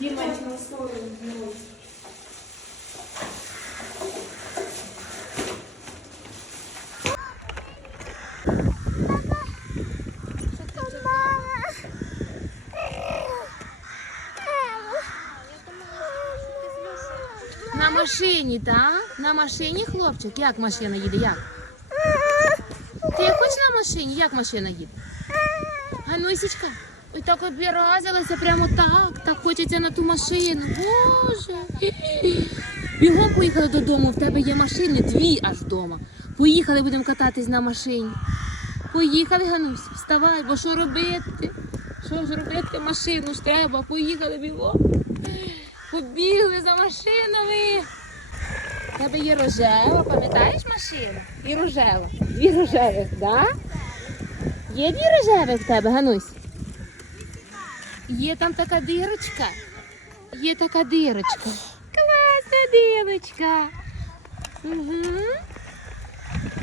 сторону. ну. На машині, так? На машині, хлопчик? Як машина їде? Як? Ти хочеш на машині? Як машина їде? Ганусічка, ой так обіразилася прямо так. Так хочеться на ту машину. Боже. Бігом поїхали додому, в тебе є машини, дві аж вдома. Поїхали, будемо кататись на машині. Поїхали, Ганусь, вставай, бо що робити? Що ж робити? Машину ж треба. Поїхали бігом. Побігли за машинами. В тебе є рожева, пам'ятаєш машина? І рожева. Дві рожевих, так? Да? Є дві рожевих в тебе, Ганусь? Є там така дирочка. Є така дирочка. Класна дирочка. Угу.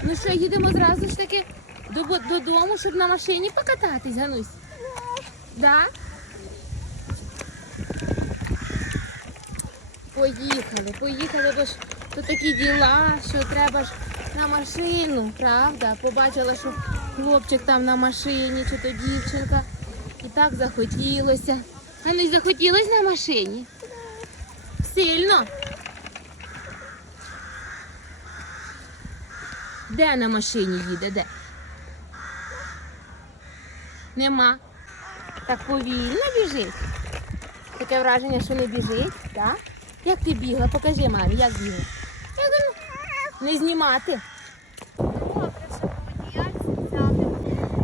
Ну що, їдемо зразу ж таки додому, щоб на машині покататись, Ганусь? Да? Поїхали, поїхали, бо ж то такі діла, що треба ж на машину, правда? Побачила, що хлопчик там на машині, чи то дівчинка. І так захотілося. А ну й захотілось на машині. Сильно. Де на машині їде? Де? Нема. Так повільно біжить. Таке враження, що не біжить, так? Як ти бігла? Покажи мамі, як бігла. Не знімати.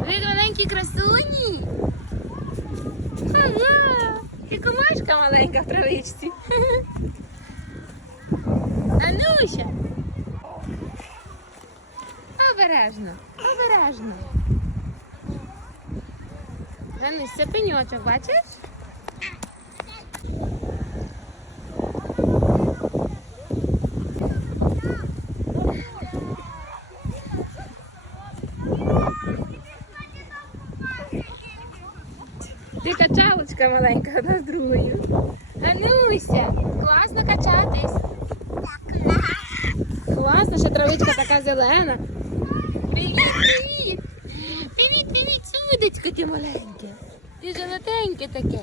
Ви маленькі красуні. Маленька в травичці. Ануся. Обережно, обережно. Ганусь, це пеньочок, бачиш? Ти качалочка маленька одна з другою. Гануйся, класно качатись. Класно, що травичка така зелена. Привіт, привіт. Привіт, привіт, судечко ти маленьке. Ти золотеньке таке.